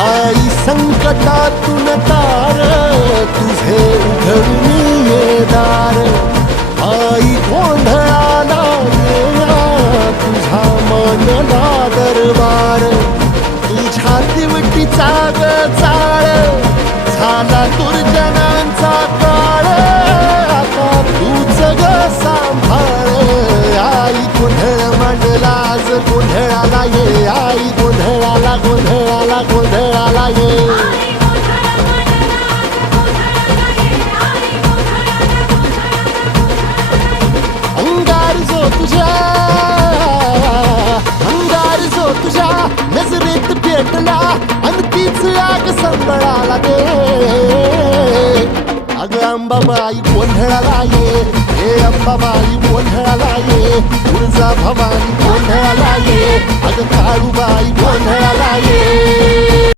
आई संकटातून तार तुझे उघडून ये दार आई गोंधळाला येया तुझा मनला दरबार तुझ्या दिवटीचा ग चाळ झाला दुर्जनांचा काळ आता तूच ग सांभाळ आई गोंधळ मांडला आज गोंधळाला ये आई गोंधळाला गोंधळाला गोंधळाला ये तुझ्या नजरेत पेटला आणि तीच आग संबळाला दे अग अंबाबाई गोंधळाला ये हे अंबाबाई गोंधळाला ये तुळजा भवानी गोंधळाला ये अग काळूबाई गोंधळाला ये